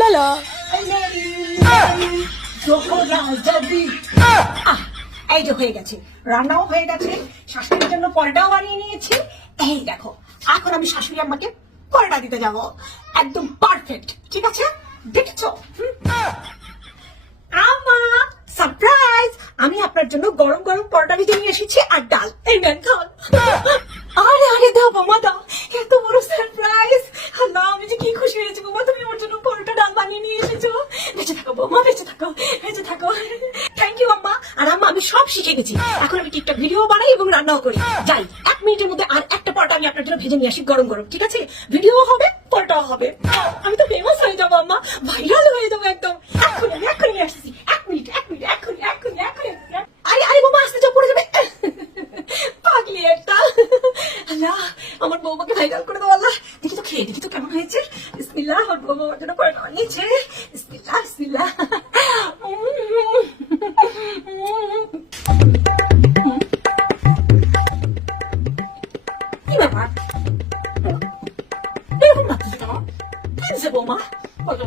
লালা এই যে হয়ে গেছে, রান্নাও হয়ে গেছে, শাশুড়ির জন্য বানিয়ে নিয়েছি। এই দেখো, এখন আমি শাশুড়ি দিতে যাব। একদম পারফেক্ট ঠিক আছে? আম্মা সারপ্রাইজ আমি আপনার জন্য গরম গরম পরোটা ভেজে নিয়ে এসেছি আর ডাল। এই নেন, খান। আরে আরে, দাও, মামা, দাও। এত বড় সারপ্রাইজ আল্লাহ আমি যে কি খুশি হয়েছি বাবা তুমি আমার জন্য পরোটা ডাল বানিয়ে নিয়ে এসেছ বেঁচে বৌমা শিখে গেছি। এখন ভিডিও বানাই এবং একটা পরোটা আমি ভেজে নিয়ে আসি গরম গরম হবে এখন আমি এখন বাবা আসতে পড়ে যাবে। পাগলি একটা। আল্লাহ, আমার বৌমাকে ভাইরাল করে দাও, আল্লাহ। দেখি তো খেয়ে, দেখি তো কেমন হয়েছে। বিসমিল্লাহ, আমার বৌমা আমার জন্য বিসমিল্লাহ বিসমিল্লাহ কি ব্যাপার? এরকম ভাবছিস কেন? কি হয়েছে বৌমা? কত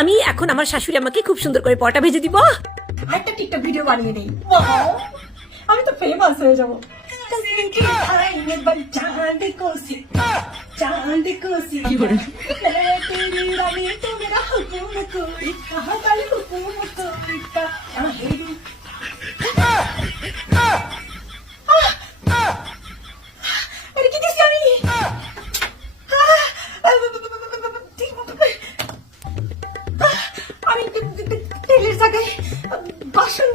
আমি এখন আমার শাশুড়ি আমাকে খুব সুন্দর করে পটা ভেজে দিব। একটা টিকটক ভিডিও বানিয়ে Wow! আমি তো ফেমাস হয়ে যাব। चांद को सिक्का चांद को सिक्का मैं तेरी रानी तो मेरा हुकुम कोई कहाँ वाले हुकुम कोई का आहे আরে কি দিছি আমি আমি তেলের জায়গায় বাসন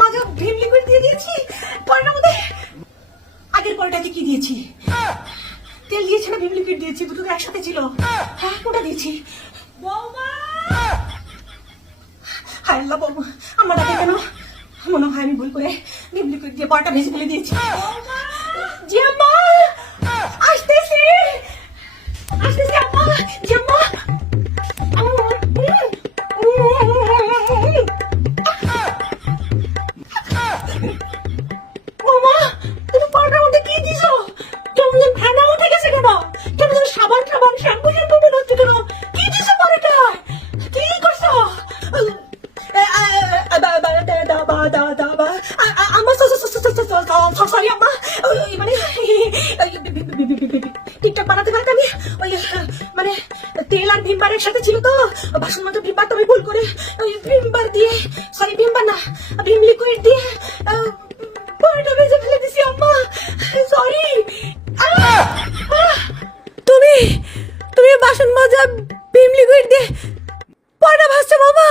মাজা ভীম লিকুইড দিয়ে দিয়েছি পরের মধ্যে আগের পরেটাতে কি দিয়েছি তেল দিয়েছি না দুটো একসাথে ছিল। হ্যাঁ কোনটা দিয়েছি। আল্লাহ, বৌমা, আমার কেন? মনে হয় আমি ভুল করে ডুপ্লিকেট দিয়ে পরটা ভেজে ফেলে দিয়েছি। দাদা আমার সরি আম্মা মানে টিকটক বানাতে বানাতে আমি ওই মানে তেল আর ভিমবারের সাথে ছিল তো বাসন মতো ভিমবার তো ভুল করে ওই ভিমবার দিয়ে সরি ভিমবার না ভিম লিকুইড দিয়ে পরোটা ভেজে ফেলে দিছি আম্মা সরি তুমি তুমি বাসন মাজা ভিম লিকুইড দিয়ে পরোটা ভাজছো বাবা